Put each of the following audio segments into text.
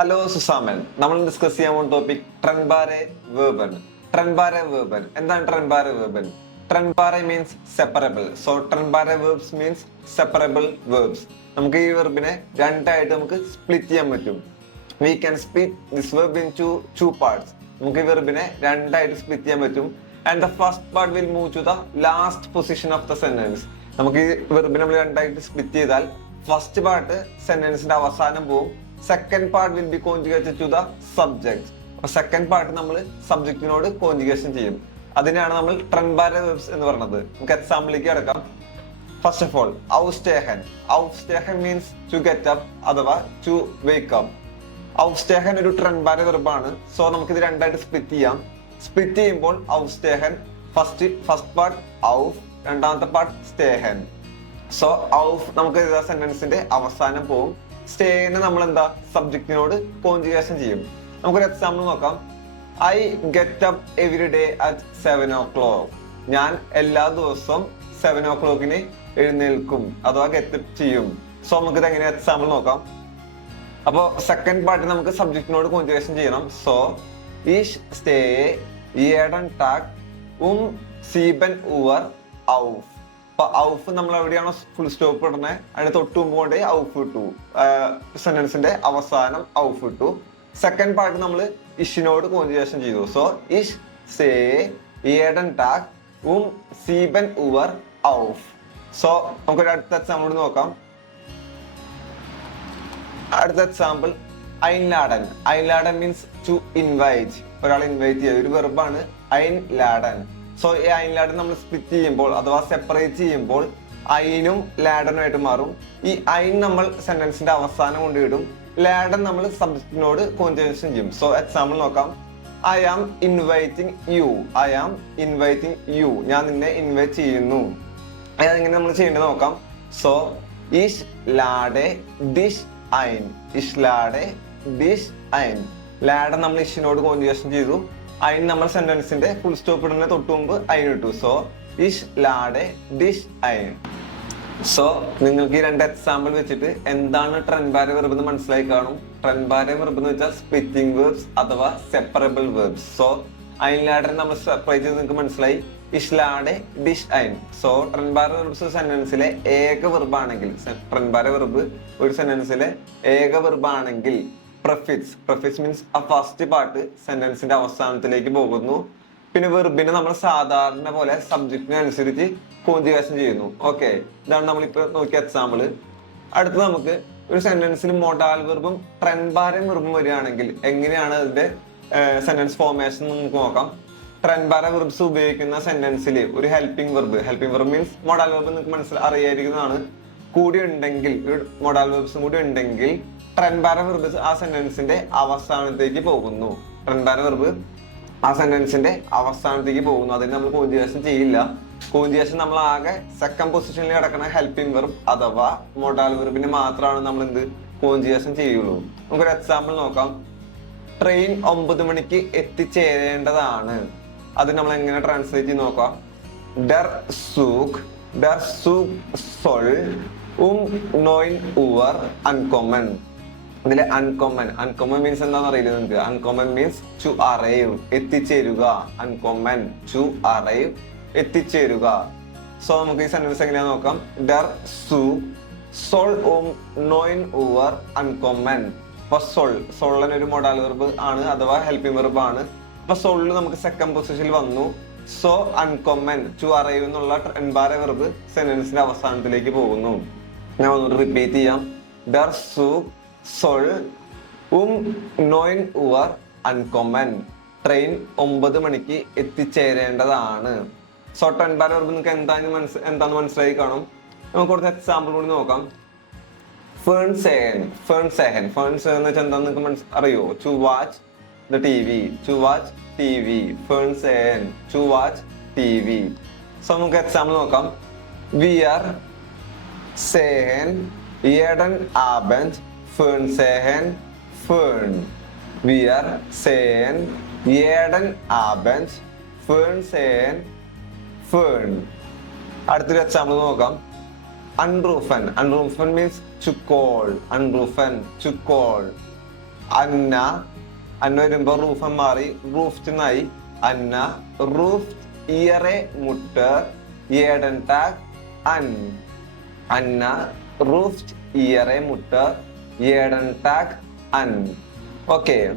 Hello സുസാമൻ, നമ്മൾ discuss ചെയ്യാൻ പോകുന്ന ടോപ്പിക് ട്രെൻബാരെ വേർബൻ. ട്രെൻബാരെ വേർബൻ എന്താണ്? ട്രെൻബാരെ വേർബൻ, ട്രെൻബാരെ മീൻസ് സെപ്പറബിൾ. സോ ട്രെൻബാരെ വേർബ്സ് മീൻസ് സെപ്പറബിൾ വേർബ്സ്. നമുക്ക് ഈ വെർബിനെ രണ്ടായിട്ട് നമുക്ക് സ്പ്ലിറ്റ് ചെയ്യാൻ പറ്റും. We can split this verb in two parts. നമുക്ക് ഈ വെർബിനെ രണ്ടായിട്ട് സ്പ്ലിറ്റ് ചെയ്യാൻ പറ്റും. And the first part will move to the last position of the sentence. നമുക്ക് ഈ വെർബിനെ നമ്മൾ രണ്ടായിട്ട് സ്പ്ലിറ്റ് ചെയ്താൽ ഫസ്റ്റ് പാർട്ട് സെന്റൻസിന്റെ അവസാനം പോവും. Second part will be conjugated to the subject. അപ്പൊ സെക്കൻഡ് പാർട്ട് നമ്മൾ സബ്ജക്റ്റിനോട് കോൺജുഗേഷൻ ചെയ്യും. അതിനാണ് നമ്മൾ ട്രെൻബാരെ വെർബ്സ് എന്ന് പറയുന്നത്. നമുക്ക് എക്സാമ്പിളിലേക്ക് കിടക്കാം. ഫസ്റ്റ് ഓഫ് ഓൾ, ഔസ്റ്റേഹൻ. ഔസ്റ്റേഹൻ മീൻസ് ടു ഗെറ്റ് അപ്പ് അഥവാ ടു വേക്ക് അപ്പ്. ഔസ്റ്റേഹൻ ഒരു ട്രെൻബാരെ വെർബാണ്. സോ നമുക്ക് ഇത് രണ്ടായിട്ട് സ്പ്ലിറ്റ് ചെയ്യാം. സ്പ്ലിറ്റ് ചെയ്യുമ്പോൾ ഔസ്റ്റേഹൻ ഫസ്റ്റ് പാർട്ട് ഔഫ്, രണ്ടാമത്തെ പാർട്ട് സ്റ്റേഹൻ. സോ ഔഫ് നമുക്ക് സെന്റൻസിന്റെ അവസാനം പോവും. സ്റ്റേനെ നമ്മൾ എന്താ സബ്ജക്റ്റിനോട് കോൺജുഗേഷൻ ചെയ്യും. നമുക്കൊരു എക്സാമ്പിൾ നോക്കാം. I get up every day at 7 o'clock. ഞാൻ എല്ലാ ദിവസവും 7 o'clock എഴുന്നേൽക്കും അഥവാ ഗെറ്റ് അപ്പ് ചെയ്യും. സോ നമുക്ക് ഇത് എങ്ങനെ എക്സാമ്പിൾ നോക്കാം. അപ്പോ സെക്കൻഡ് പാർട്ട് നമുക്ക് സബ്ജക്റ്റിനോട് കോൺജുഗേഷൻ ചെയ്യണം. സോ ഈഷ് സ്റ്റേ jeden Tag sieben Uhr auf. ഔഫ് നമ്മൾ എവിടെയാണോ ഫുൾ സ്റ്റോപ്പ് ഇടുന്നത് അതിന് തൊട്ട് മുമ്പ് കൊണ്ട് ഔഫ് ഇട്ടു. സെന്റൻസിന്റെ അവസാനം ഔഫ് ഇട്ടു. സെക്കൻഡ് പാർട്ട് നമ്മൾ ഇഷിനോട് കോൺജുഗേഷൻ ചെയ്തു. സോ ഇഷ് സേ jeden Tag sieben Uhr auf. So നമുക്കൊരു അടുത്ത എക്സാമ്പിൾ നോക്കാം. അടുത്ത എക്സാമ്പിൾ ഐൻലാഡൻ. ഐൻലാഡൻ മീൻസ് ടു ഇൻവൈറ്റ്. ഒരാളെ ഇൻവൈറ്റ് ചെയ്യുക ഒരു വെർബാണ് ഐൻലാഡൻ. സോ ഈ ഐൻലാഡൻ നമ്മൾ സ്പ്ലിറ്റ് ചെയ്യുമ്പോൾ അഥവാ സെപ്പറേറ്റ് ചെയ്യുമ്പോൾ ഐനും ലാഡനുമായിട്ട് മാറും. ഈ ഐൻ നമ്മൾ സെന്റൻസിന്റെ അവസാനം കൊണ്ടിടും. ലാഡൻ നമ്മൾ സബ്ജക്റ്റിനോട് കോൺജുഗേഷൻ ചെയ്യും. സോ എക്സാമ്പിൾ നോക്കാം. I am inviting you. I am inviting you. ഞാൻ നിന്നെ ഇൻവൈറ്റ് ചെയ്യുന്നു. അതെങ്ങനെ നമ്മൾ ചെയ്യേണ്ടത് നോക്കാം. സോ ഇഷ് ലാഡെ ഡിഷ് ഐൻ. ഇഷ് ലാഡെ ഡിഷ് ഐൻ. ലാഡൻ നമ്മൾ ഇഷിനോട് കോൺജുഗേഷൻ ചെയ്തു. ഐൻ നമ്മൾ സെന്റൻസിന്റെ ഫുൾ സ്റ്റോപ്പ് ഇടുന്ന തൊട്ട് മുമ്പ് ഐൻ ഇട്ടു. സോ ഇഷ് ലാഡെ ഡിഷ് ഐൻ. സോ നിങ്ങൾക്ക് ഈ രണ്ട് എക്സാമ്പിൾ വെച്ചിട്ട് എന്താണ് ട്രെൻബാരെ വെർബ് എന്ന് മനസ്സിലായി കാണും. ട്രെൻബാരെ വെർബ് എന്ന് വെച്ചാൽ സ്പ്ലിറ്റിംഗ് വേർബ്സ് അഥവാ സെപ്പറബിൾ വേർബ്സ്. സോ ഐൻ ലാഡൻ നമ്മൾ സെപ്പറേറ്റ് ചെയ്ത് നിങ്ങൾക്ക് മനസ്സിലായി. ഇഷ് ലാഡെ ഡിഷ് ഐൻ. സോ ട്രെൻബാരെ വെർബ്സ് സെന്റൻസിലെ ഏക വെർബ് ആണെങ്കിൽ, ട്രെൻബാരെ വെർബ് ഒരു സെന്റൻസിലെ ഏക വെർബ് ആണെങ്കിൽ പ്രഫിക്സ് മീൻസ് ആ ഫസ്റ്റ് പാർട്ട് സെന്റൻസിന്റെ അവസാനത്തിലേക്ക് പോകുന്നു. പിന്നെ വെർബിനെ നമ്മൾ സാധാരണ പോലെ സബ്ജക്റ്റിനെ അനുസരിച്ച് കോൺജുഗേഷൻ ചെയ്യുന്നു. ഓക്കെ, ഇതാണ് നമ്മളിപ്പോ നോക്കിയ എക്സാമ്പിൾ. അടുത്ത് നമുക്ക് ഒരു സെന്റൻസിൽ മൊഡാൽ വെർബും ട്രെൻബാരെ വെർബും വരികയാണെങ്കിൽ എങ്ങനെയാണ് അതിന്റെ സെന്റൻസ് ഫോർമേഷൻ നമുക്ക് നോക്കാം. ട്രെൻബാരെ വെർബ്സ് ഉപയോഗിക്കുന്ന സെന്റൻസിൽ ഒരു helping verb means modal verb നിങ്ങൾക്ക് അറിയായിരിക്കുന്നതാണ്. കൂടി ഉണ്ടെങ്കിൽ മൊഡാൽ വെർബ്സും കൂടി ഉണ്ടെങ്കിൽ ട്രെൻബാരെ വെർബ് ആ സെന്റൻസിന്റെ അവസാനത്തേക്ക് പോകുന്നു. ട്രെൻബാരെ വെർബ് ആ സെന്റൻസിന്റെ അവസാനത്തേക്ക് പോകുന്നു. അതിന് നമ്മൾ കോൺജുഗേഷൻ ചെയ്യില്ല. കോൺജുഗേഷൻ നമ്മൾ ആകെ സെക്കൻഡ് പൊസിഷനിൽ കിടക്കുന്ന ഹെൽപ്പിംഗ് വെർബ് അഥവാ മൊഡാൽ വെർബിന് മാത്രമാണ് നമ്മൾ എന്ത് കോൺജുഗേഷൻ ചെയ്യുള്ളൂ. നമുക്കൊരു എക്സാമ്പിൾ നോക്കാം. ട്രെയിൻ 9 മണിക്ക് എത്തിച്ചേരേണ്ടതാണ്. അത് നമ്മൾ എങ്ങനെ ട്രാൻസ്ലേറ്റ് ചെയ്ത് നോക്കാം. ഡർ സൂഖ് സോൾ 9 Uhr ankommen. ഇതിലെ അൺകോമൺ മീൻസ് എന്താണെന്ന് അറിയില്ല നിങ്ങൾക്ക്. അൺകോമൺ മീൻസ് ടു അറൈവ്, എത്തിച്ചേരുക. അൺകോമൺ ടു അറൈവ്, എത്തിച്ചേരുക. സോ നമുക്ക് ഈ സെന്റൻസ് എങ്ങനെയാന്ന് നോക്കാം. ഡർ സോൾ 9 Uhr ankommen. അപ്പൊ സോളൻ ഒരു മൊഡാൽ വെർബ് ആണ് അഥവാ ഹെൽപ്പിംഗ് വെർബ് ആണ്. അപ്പൊ സോളിൽ നമുക്ക് സെക്കൻഡ് പൊസിഷനിൽ വന്നു. സോ അൺകോമൺ ടു അറൈവ് എന്നുള്ള ട്രെൻബാരെ വെർബ് സെന്റൻസിന്റെ അവസാനത്തിലേക്ക് പോകുന്നു. ഞാൻ ഒന്നുകൂടി റിപ്പീറ്റ് ചെയ്യാം. ഡർ സോൾ 9 Uhr ankommen. ട്രെയിൻ 9 മണിക്ക് എത്തിച്ചേരേണ്ടതാണ്. സോ ട്രെൻബാരെ വെർബ് നിങ്ങൾക്ക് എന്താന്ന് മനസ്സിലായി കാണും. നമുക്ക് കുറച്ച് എക്സാമ്പിൾ കൂടി നോക്കാം. ഫേൺ സേഹൻ എന്ന് വെച്ചാൽ എന്താന്ന് നിങ്ങൾക്ക് അറിയോ? To watch the TV. To watch TV. ഫേൺ സേഹൻ ടു വാച്ച് ടിവി. സോ നമുക്ക് എക്സാമ്പിൾ നോക്കാം. വി ആർ sehen jeden Abend Föhn sehen Föhn. Wir sehen jeden Abend Föhn sehen Föhn. അടുത്തൊരു എക്സാമ്പിൾ നോക്കാം. Anrufen. Anrufen means to call. Anrufen, to call. അന്ന അന്ന വരുമ്പോ roof മാറി റൂഫ്റ്റ് എന്നായി. അന്ന റൂഫ്റ്റ് ഇയറെ മുട്ടർ ഏഡൻ ടാഗ് അൻ. അന്ന റൂഫ്റ്റ് ഇയറെ മുട്ടർ ഏഡൻ ടാഗ് അൻ. ഓക്കെ,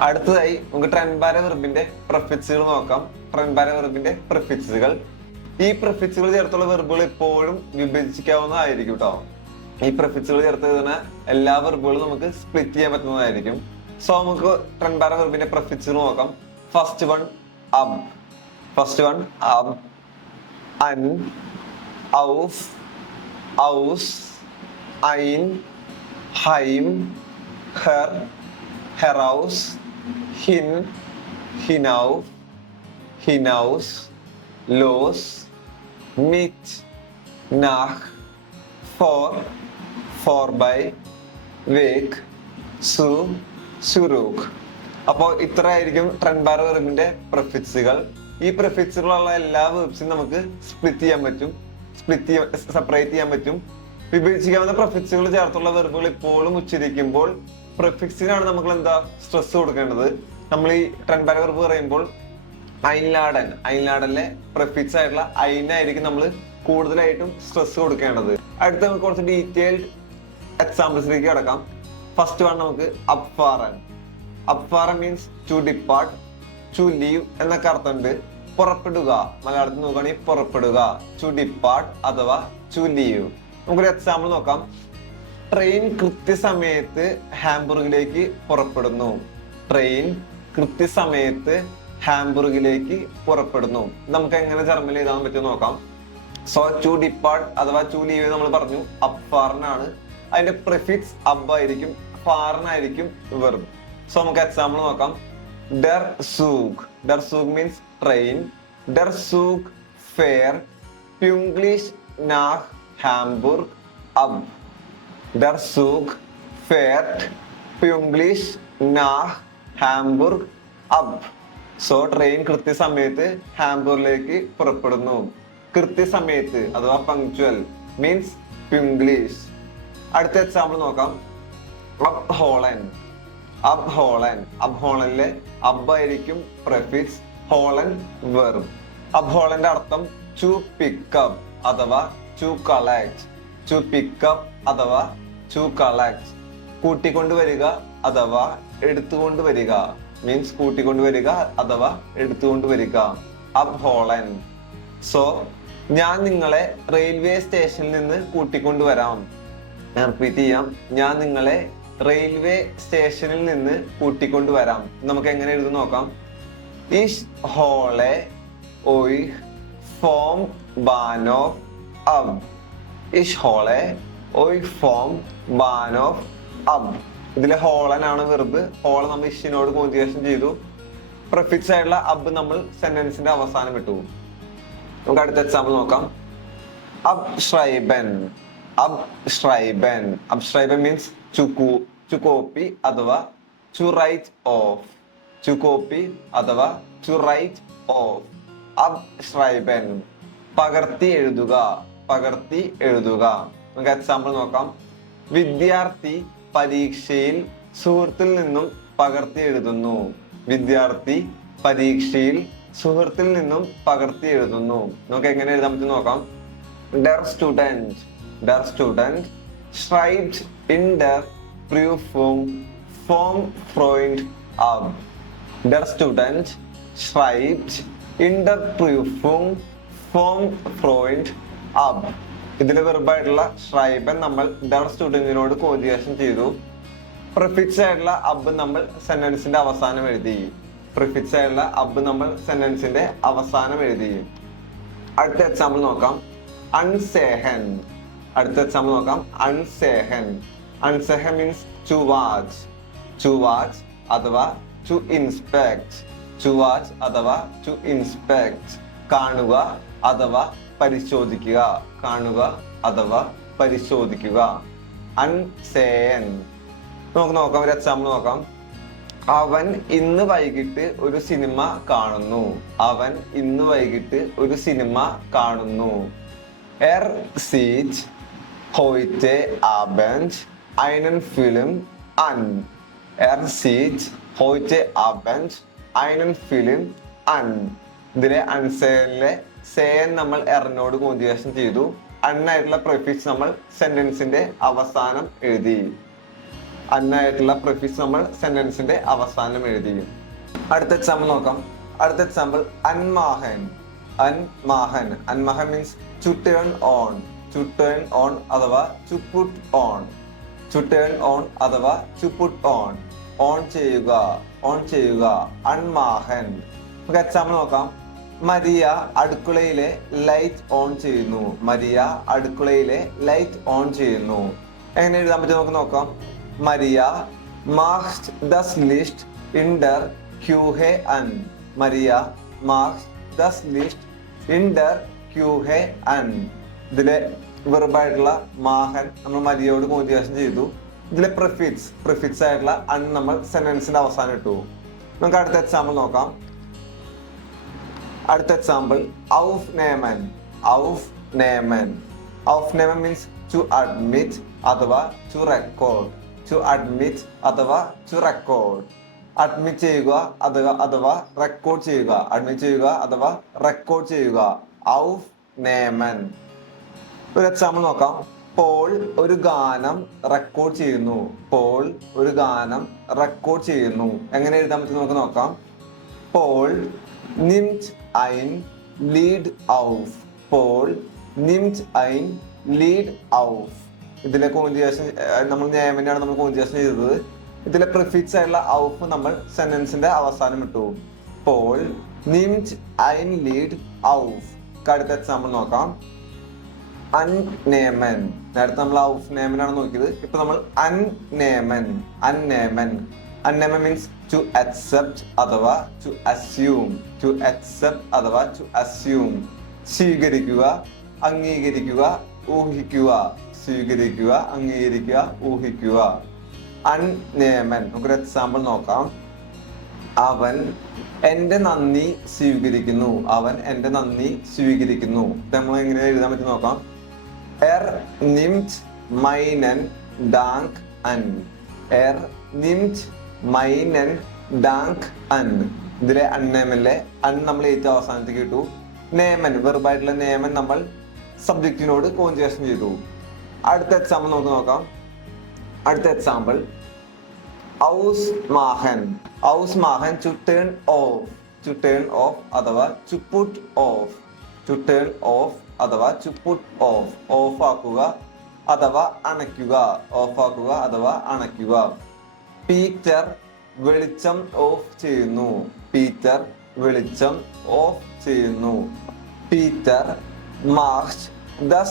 അടുത്തതായി നമുക്ക് ട്രെൻബാര വെർബിന്റെ പ്രിഫിക്സുകൾ നോക്കാം. ട്രെൻബാര വെർബിന്റെ പ്രിഫിക്സുകൾ. ഈ പ്രിഫിക്സുകൾ ചേർത്തുള്ള വെർബുകൾ എപ്പോഴും വിഭജിക്കാവുന്നതായിരിക്കും കേട്ടോ. ഈ പ്രിഫിക്സുകൾ ചേർത്ത് തന്നെ എല്ലാ വെർബുകളും നമുക്ക് സ്പ്ലിറ്റ് ചെയ്യാൻ പറ്റുന്നതായിരിക്കും. സോ നമുക്ക് ട്രെൻബാര വെർബിന്റെ പ്രിഫിക്സുകൾ നോക്കാം. ഫസ്റ്റ് വൺ അബ്. അൻ, ഔഫ്, ഔസ്, ഐൻ, ഹൈം, ഹെർ, ഹെറൗസ്, ഹിൻ, ഹിനൗഫ്, ഹിനൗസ്, ലോസ്, മിറ്റ്, നാഹ്, ഫോർ, ഫോർ ബൈ, വേക്ക്, സു, സുരൂഖ്. അപ്പോൾ ഇത്ര ആയിരിക്കും ട്രെൻബാര വെർബിന്റെ പ്രിഫിക്സുകൾ. ഈ പ്രിഫിക്സുകളുള്ള എല്ലാ വെർബ്സും നമുക്ക് സെപ്പറേറ്റ് ചെയ്യാൻ പറ്റും. വിഭജിക്കാവുന്ന പ്രിഫിക്സുകൾ ചേർത്തുള്ള വെർബുകൾ എപ്പോഴും ഉച്ചരിക്കുമ്പോൾ പ്രിഫിക്സിനാണ് നമ്മൾ എന്താ സ്ട്രെസ് കൊടുക്കേണ്ടത്. നമ്മൾ ഈ ട്രെൻബാര വെർബ് പറയുമ്പോൾ ഐൻലാഡനിലെ പ്രിഫിക്സ് ആയിട്ടുള്ള ഐനായിരിക്കും നമ്മൾ കൂടുതലായിട്ടും സ്ട്രെസ് കൊടുക്കേണ്ടത്. അടുത്ത നമുക്ക് കുറച്ച് ഡീറ്റെയിൽഡ് എക്സാമ്പിൾസിലേക്ക് കിടക്കാം. ഫസ്റ്റ് വൺ നമുക്ക് അബ്ഫാറൻ. അബ്ഫാറൻ means to depart, to leave എന്നൊക്കെ അർത്ഥമുണ്ട്. പുറപ്പെടുക, മലയാളത്തിൽ നോക്കുകയാണെങ്കിൽ പുറപ്പെടുക, ടു ഡിപ്പാർട്ട് അഥവാ ടു ലീവ്. നമുക്കൊരു എക്സാമ്പിൾ നോക്കാം. ട്രെയിൻ കൃത്യസമയത്ത് ഹാംബുർഗിലേക്ക് പുറപ്പെടുന്നു. ട്രെയിൻ കൃത്യസമയത്ത് ഹാംബുർഗിലേക്ക് പുറപ്പെടുന്നു. നമുക്ക് എങ്ങനെ ജർമ്മനിൽ എഴുതാൻ പറ്റും നോക്കാം. സോ ടു ഡിപ്പാർട്ട് അഥവാ ടു ലീവ് നമ്മൾ പറഞ്ഞു അബ്ഫാറിനാണ്. അതിന്റെ പ്രിഫിക്സ് അബ് ആയിരിക്കും, ഫാറിനായിരിക്കും വെർബ്. സോ നമുക്ക് എക്സാമ്പിൾ നോക്കാം. ഡർ സൂഗ്. ഡർ സൂഗ് മീൻസ് ട്രെയിൻ. ഡർ സൂഗ് ഫെയർ പ്യുംഗ്ലിഷ് നാഹ് ഹാംബുർഗ് അബ്. ഡർ സൂഗ് ഫെയർട്ട് പ്യുംഗ്ലിഷ് നാഹ് ഹാംബുർഗ് അബ്. സോ ട്രെയിൻ കൃത്യസമയത്ത് ഹാംബുർഗിലേക്ക് പുറപ്പെടുന്നു. കൃത്യസമയത്ത് അഥവാ പങ്ക്ച്വൽ മീൻസ് പ്യുംഗ്ലിഷ്. അടുത്ത എക്സാമ്പിൾ നോക്കാം. അബ് ഹോളൻ. അബ് ഹോളൻ. അബ് ഹോളനിലെ അബ് ആയിരിക്കും പ്രിഫിക്സ്, ഹോളൻ വെർബ്. അബ് ഹോളന്റെ അർത്ഥം ടു പിക്കപ്പ് അഥവാ ടു കളക്ട്. ടു പിക്കപ്പ് അഥവാ ടു കളക്ട്. കൂട്ടിക്കൊണ്ടുവരിക അഥവാ എടുത്തുകൊണ്ടുവരിക മീൻസ് കൂട്ടിക്കൊണ്ടുവരിക അഥവാ എടുത്തുകൊണ്ടുവരിക. അബ് ഹോളൻ. സോ ഞാൻ നിങ്ങളെ റെയിൽവേ സ്റ്റേഷനിൽ നിന്ന് കൂട്ടിക്കൊണ്ടുവരാം. റിപ്പീറ്റ് ചെയ്യാം. ഞാൻ നിങ്ങളെ റെയിൽവേ സ്റ്റേഷനിൽ നിന്ന് കൂട്ടിക്കൊണ്ടുവരാം. നമുക്ക് എങ്ങനെ എഴുതും നോക്കാം. ഇഷ് ഹോളെ ഓയ് ഫോം ബാനോഫ് അബ്. ഇഷ് ഹോളെ ഓയ് ഫോം ബാനോഫ് അബ്. ഇതിലെ ഹോളനാണ് വെർബ്. ഹോള നമ്മൾ ഇഷിനോട് കോഞ്ചുഗേഷൻ ചെയ്തു. പ്രിഫിക്സ് ആയിട്ടുള്ള അബ് നമ്മൾ സെന്റൻസിന്റെ അവസാനം ഇട്ടു. നമുക്ക് അടുത്ത എക്സാമ്പിൾ നോക്കാം. അബ് ഷ്രൈബൻ. അബ് ഷ്രൈബൻ. അബ് ഷ്രൈബൻ മീൻസ് ടു കോപ്പി അഥവാ to write off. To copy അഥവാ ടു റൈറ്റ് ഓഫ്. അബ് ഷ്രൈബൻ. പകർത്തി എഴുതുക. പകർത്തി എഴുതുക. നമുക്ക് എക്സാമ്പിൾ നോക്കാം. വിദ്യാർത്ഥി പരീക്ഷയിൽ സുഹൃത്തിൽ നിന്നും പകർത്തി എഴുതുന്നു. വിദ്യാർത്ഥി പരീക്ഷയിൽ സുഹൃത്തിൽ നിന്നും പകർത്തി എഴുതുന്നു. നമുക്ക് എങ്ങനെ എഴുതാൻ പറ്റും നോക്കാം. Darr student. Darr student schreibt in der Prüfung vom Freund ab. Der Student schreibt in der Prüfung vom Freund ab. ഇതിലെ വെർബായിട്ടുള്ള ഷ്രൈബൻ നമ്മൾ ഡർ സ്റ്റുഡന്റിനോട് കോഞ്ചുഗേഷൻ ചെയ്തു. പ്രിഫിക്സ് ആയിട്ടുള്ള അബ് നമ്മൾ സെന്റൻസിന്റെ അവസാനം എഴുതി. പ്രിഫിക്സ് ആയിട്ടുള്ള അബ് നമ്മൾ സെന്റൻസിന്റെ അവസാനം എഴുതി. അടുത്ത എക്സാമ്പിൾ നോക്കാം. അൺസേഹൻ. അടുത്ത എക്സാമ്പിൾ നോക്കാം. അൺസേഹൻ. അൺസേഹൻ means to watch. To watch അഥവാ ടു ഇൻസ്പെക്ട്. ടു വാച്ച് അഥവാ ടു ഇൻസ്പെക്ട്. കാണുക അഥവാ പരിശോധിക്കുക. കാണുക അഥവാ പരിശോധിക്കുക. അൺസേൻ. നമുക്ക് നോക്കാം, ഒരു എക്സാമ്പിൾ നോക്കാം. അവൻ ഇന്ന് വൈകിട്ട് ഒരു സിനിമ കാണുന്നു. അവൻ ഇന്ന് വൈകിട്ട് ഒരു സിനിമ കാണുന്നു. Er sieht heute Abend einen Film an. sieht heute Abend einen Film an. ഇതിലെ അൺസേനിലെ സേൻ നമ്മൾ എറിനോട് കോഞ്ചുഗേഷൻ ചെയ്തു. അണ്ണായിട്ടുള്ള പ്രിഫിക്സ് നമ്മൾ സെന്റൻസിന്റെ അവസാനം എഴുതി. അണ്ണായിട്ടുള്ള പ്രിഫിക്സ് നമ്മൾ സെന്റൻസിന്റെ അവസാനം എഴുതി. അടുത്ത എക്സാമ്പിൾ നോക്കാം. അടുത്ത എക്സാമ്പിൾ അൻമാഹൻ. അൻമാഹൻ. അൻമാഹൻ means to turn on. To turn on അഥവാ to put on. To turn on അഥവാ ടു പുട്ട് ഓൺ. ഓൺ ചെയ്യുക, ഓൺ ചെയ്യുക. അൻമാഹൻ. നമുക്ക് എക്സാമ്പിൾ നോക്കാം. മരിയ അടുക്കളയിലെ ലൈറ്റ് ഓൺ ചെയ്യുന്നു. മരിയ അടുക്കളയിലെ ലൈറ്റ് ഓൺ ചെയ്യുന്നു. എങ്ങനെ എഴുതാൻ പറ്റും നമുക്ക് നോക്കാം. മരിയ മാcht das Licht in der Küche an. Maria മാcht das Licht in der Küche an. ഇതിലെ വെർബായിട്ടുള്ള മാഹൻ നമ്മൾ മരിയോട് കോഞ്ചുഗേഷൻ ചെയ്തു. ഇതിലെ പ്രിഫിക്സ് ആയിട്ടുള്ള അൺ നമ്മൾ സെന്റൻസിന്റെ അവസാനം ഇട്ടു. നമുക്ക് അടുത്ത എക്സാമ്പിൾ നോക്കാം. അടുത്ത എക്സാമ്പിൾ ഔഫ്നേമൻ. ഔഫ്നേമൻ. ഔഫ്നേമൻ മീൻസ് ടു അഡ്മിറ്റ് അഥവാ ടു റെക്കോർഡ്. ടു അഡ്മിറ്റ് അഥവാ ടു റെക്കോർഡ്. അഡ്മിറ്റ് ചെയ്യുക അഥവാ റെക്കോർഡ് ചെയ്യുക. അഡ്മിറ്റ് ചെയ്യുക അഥവാ റെക്കോർഡ് ചെയ്യുക. ഔഫ്നേമൻ. ഒരു എക്സാമ്പിൾ നോക്കാം. പോൾ ഒരു ഗാനം റെക്കോർഡ് ചെയ്യുന്നു. പോൾ ഒരു ഗാനം റെക്കോർഡ് ചെയ്യുന്നു. എങ്ങനെ എഴുതാൻ പറ്റും നമുക്ക് നോക്കാം. Paul nimmt ein Lied auf. Paul nimmt ein Lied auf. ഇതിലെ കോഞ്ചുഗേഷൻ നമ്മൾ നേമനാണ് നമ്മൾ കോഞ്ചുഗേഷൻ ചെയ്തത്. ഇതിലെ പ്രിഫിക്സ് ആയിട്ടുള്ള ഔഫ് നമ്മൾ സെന്റൻസിന്റെ അവസാനം ഇട്ടു. Paul nimmt ein Lied auf. അടുത്ത എക്സാമ്പിൾ നോക്കാം. അൻനേമൻ. നേരത്തെ നമ്മൾ ഔഫ് നേമനാണ് നോക്കിയത്. ഇപ്പൊ നമ്മൾ അൻനേമൻ. അൻനേമൻ. അൻനേമൻ മീൻസ് ടു അക്സെപ്റ്റ് അഥവാ ടു അസ്യൂം. ടു അക്സെപ്റ്റ് അഥവാ ടു അസ്യൂം. സ്വീകരിക്കുക, അംഗീകരിക്കുക, ഊഹിക്കുക. സ്വീകരിക്കുക, അംഗീകരിക്കുക, ഊഹിക്കുക. അൻനേമൻ. നമുക്കൊരു എക്സാമ്പിൾ നോക്കാം. അവൻ എന്റെ നന്ദി സ്വീകരിക്കുന്നു. അവൻ എന്റെ നന്ദി സ്വീകരിക്കുന്നു. നമ്മൾ എങ്ങനെ എഴുതാൻ പറ്റും നോക്കാം. nimmt meinen Dank an. nimmt meinen Dank an. ഇതിലെ അന്നേമനിലെ അൺ നമ്മൾ ഏറ്റവും അവസാനത്തേക്ക് ഇട്ടു. നേമൻ വെർബായിട്ടുള്ള നേമൻ നമ്മൾ സബ്ജക്റ്റിനോട് കോഞ്ചുഗേഷൻ ചെയ്തു. അടുത്ത എക്സാമ്പിൾ നമുക്ക് നോക്കാം. അടുത്ത എക്സാമ്പിൾ ഔസ്മാഹൻ. ഔസ്മാഹൻ to turn off. To turn off അഥവാ to put off. To turn off അഥവാ ടു പുട്ട് ഓഫ്. ഓഫ് ആക്കുക അഥവാ അണയ്ക്കുക. ഓഫ് ആക്കുക അഥവാ അണയ്ക്കുക. പീറ്റർ വെളിച്ചം ഓഫ് ചെയ്യുന്നു. പീറ്റർ വെളിച്ചം ഓഫ് ചെയ്യുന്നു. Peter macht das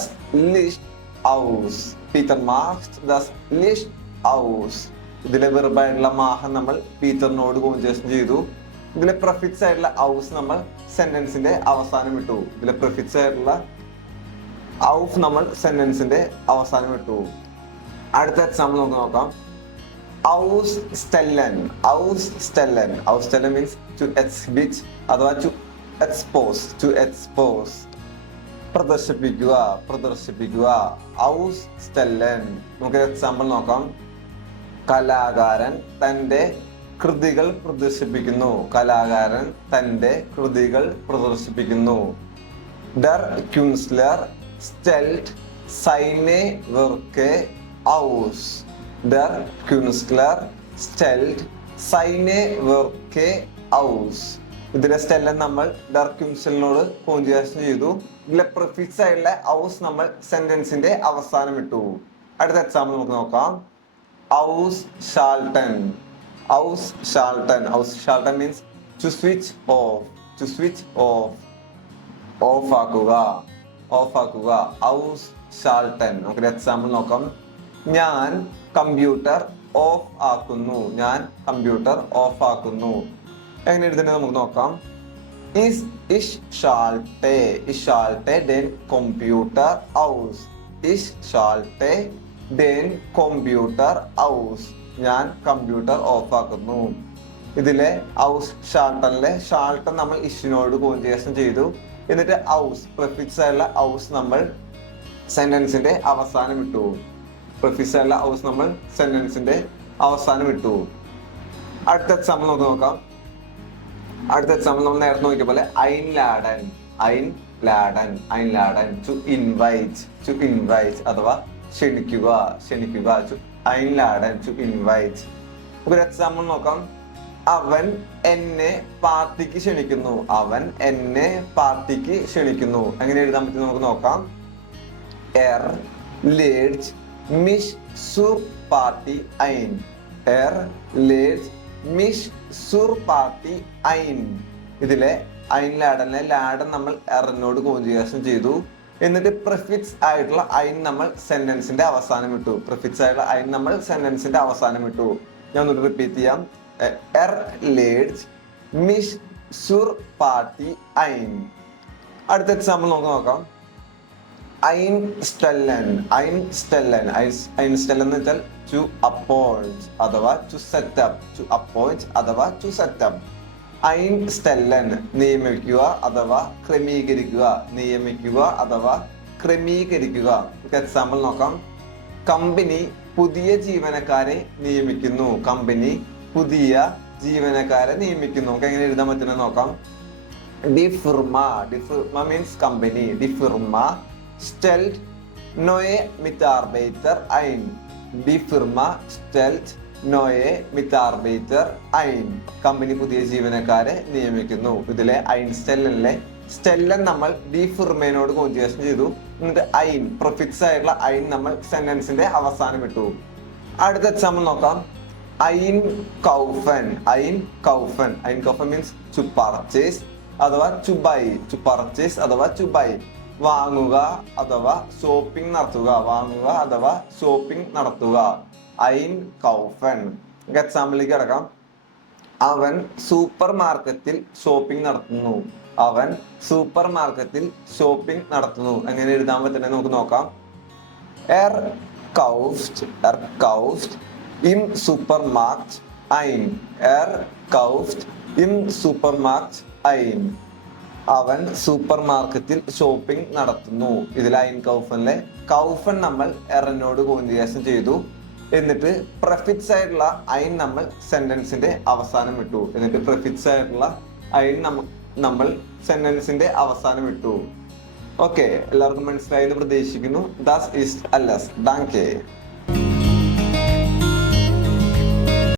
Licht aus. Peter macht das Licht aus. ഇതിലെ വെർബായിട്ടുള്ള മാഹൻ നമ്മൾ പീറ്ററിനോട് കോഞ്ചുഗേഷൻ ചെയ്തു. ഇതിലെ പ്രിഫിക്സ് ആയിട്ടുള്ള ഔസ് നമ്മൾ സെന്റൻസിന്റെ അവസാനം ഇട്ടു. ഇതിലെ പ്രിഫിക്സ് ആയിട്ടുള്ള ഔഫ് നമ്മൾ സെന്റൻസിന്റെ അവസാനം ഇട്ടു. അടുത്ത എക്സാമ്പിൾ നമുക്ക് നോക്കാം. ഔസ് സ്റ്റെല്ലൻ. ഔസ് സ്റ്റെല്ലൻ. ഔസ് സ്റ്റെല്ലൻ മീൻസ് ടു എക്സിബിറ്റ് അഥവാ ടു എക്സ്പോസ്. To expose. പ്രദർശിപ്പിക്കുക, പ്രദർശിപ്പിക്കുക. ഔസ് സ്റ്റെല്ലൻ. നമുക്ക് എക്സാമ്പിൾ നോക്കാം. കലാകാരൻ തന്റെ കൃതികൾ പ്രദർശിപ്പിക്കുന്നു. കലാകാരൻ തന്റെ കൃതികൾ പ്രദർശിപ്പിക്കുന്നു. Darr ക്യൂൻസ്ലർ stellt seine Werke aus. Der Künstler stellt seine Werke aus. ഇതിലെ സ്റ്റെല്ലൻ നമ്മൾ ഡർ ക്യൂൻസ്ലറിനോട് കോഞ്ചുഗേഷൻ ചെയ്തു. ഇതിലെ പ്രിഫിക്സ് ആയിട്ടുള്ള ഔസ് നമ്മൾ സെന്റൻസിന്റെ അവസാനം ഇട്ടു. അടുത്ത എക്സാമ്പിൾ നമുക്ക് നോക്കാം. ഔസ് ഷാൾട്ടൻ. ഔസ് ഷാൾട്ടൻ. ഔസ് ഷാൾട്ടൻ means to switch off. To switch off. Off ആക്കുക, ഓഫ് ആക്കുക. ഔസ് ഷാൾട്ടൻ. നമുക്കൊരു എക്സാമ്പിൾ നോക്കാം. ഞാൻ കമ്പ്യൂട്ടർ ഓഫ് ആക്കുന്നു. ഞാൻ കമ്പ്യൂട്ടർ ഓഫ് ആക്കുന്നു. എങ്ങനെ എഴുതുന്നത് നമുക്ക് നോക്കാം. Ich schalte den Computer aus. Ich schalte den Computer aus. ഞാൻ കമ്പ്യൂട്ടർ ഓഫ് ആക്കുന്നു. ഇതിലെ ഔസ് ഷാൾട്ടനിലെ ഷാൾട്ടൻ നമ്മൾ ഇഷിനോട് കോഞ്ചുഗേഷൻ ചെയ്തു. എന്നിട്ട് ഔസ് പ്രിഫിക്സ് ആയുള്ള ഔസ് നമ്മൾ സെന്റൻസിന്റെ അവസാനം ഇട്ടു. പ്രിഫിക്സ് ആയുള്ള ഔസ് നമ്മൾ സെന്റൻസിന്റെ അവസാനം ഇട്ടു. അടുത്ത എക്സാമ്പിൾ നമുക്ക് നോക്കാം. അടുത്ത എക്സാമ്പിൾ നമ്മൾ നേരത്തെ നോക്കിയ പോലെ ഐൻ ലാഡൻ ടു ഇൻവൈറ്റ് അഥവാ ക്ഷണിക്കുക. ഐൻ ലാഡൻ ടു ഇൻവൈറ്റ്. ഒരു എക്സാമ്പിൾ നോക്കാം. അവൻ എന്നെ പാർട്ടിക്ക് ക്ഷണിക്കുന്നു. എങ്ങനെ എഴുതാൻ പറ്റും നമുക്ക് നോക്കാം. lädt mich zur Party ein. lädt mich zur Party ein. ഇതിലെ ഐൻ ലാഡനെ ലാഡൻ നമ്മൾ എറിനോട് കോൺജുഗേഷൻ ചെയ്തു. എന്നിട്ട് പ്രിഫിക്സ് ആയിട്ടുള്ള ഐൻ നമ്മൾ സെന്റൻസിന്റെ അവസാനം ഇട്ടു. ഞാൻ ഒന്നുകൂടി റിപ്പീറ്റ് ചെയ്യാം. lädt mich zur Party ein. അടുത്ത എക്സാമ്പിൾ നമുക്ക് നോക്കാം. einstellen എന്ന് വെച്ചാൽ ടു അപ്പോയിന്റ് അഥവാ ടു സെറ്റപ്പ്. einstellen നിയമിക്കുക അഥവാ ക്രമീകരിക്കുക. എക്സാമ്പിൾ നോക്കാം. കമ്പനി പുതിയ ജീവനക്കാരെ നിയമിക്കുന്നു. നമുക്ക് എങ്ങനെ എഴുതാൻ പറ്റുന്നത് നോക്കാം. Die Firma means company. Die Firma stellt neue Mitarbeiter ein. Company പുതിയ ജീവനക്കാരെ നിയമിക്കുന്നു. ഇതിലെ ഐൻസ്റ്റെല്ലിലെ സ്റ്റെല്ലൻ നമ്മൾ ഡി ഫിർമേനോട് കോൺജുഗേഷൻ ചെയ്തു. എന്നിട്ട് ഐൻ പ്രിഫിക്സ് ആയിട്ടുള്ള ഐൻ നമ്മൾ സെന്റൻസിന്റെ അവസാനം ഇട്ടു. അടുത്ത എക്സാമ്പിൾ നോക്കാം. ഐൻ കൗഫൻ മീൻസ് ടു പർച്ചേസ് അഥവാ ടു ബൈ. വാങ്ങുക അഥവാ ഷോപ്പിംഗ് നടത്തുക. ഐൻ കൗഫൻ. എക്സാമ്പിളിലേക്ക് കിടക്കാം. അവൻ സൂപ്പർ മാർക്കറ്റിൽ ഷോപ്പിംഗ് നടത്തുന്നു. എങ്ങനെ എഴുതാൻ പറ്റുന്നത് നമുക്ക് നോക്കാം. kauft im Supermarkt ein. അവൻ സൂപ്പർ മാർക്കറ്റിൽ ഷോപ്പിംഗ് നടത്തുന്നു. ഇതിൽ ഐൻ കൗഫനിലെ കൗഫൻ നമ്മൾ എറനോട് കോൺജുഗേഷൻ ചെയ്തു. എന്നിട്ട് പ്രിഫിക്സ് ആയിട്ടുള്ള ഐൻ നമ്മൾ സെന്റൻസിന്റെ അവസാനം ഇട്ടു. ഓക്കെ, എല്ലാവർക്കും മനസ്സിലായെന്ന് പ്രതീക്ഷിക്കുന്നു. ദാസ് ഈസ് അല്ലസ്. Thank U.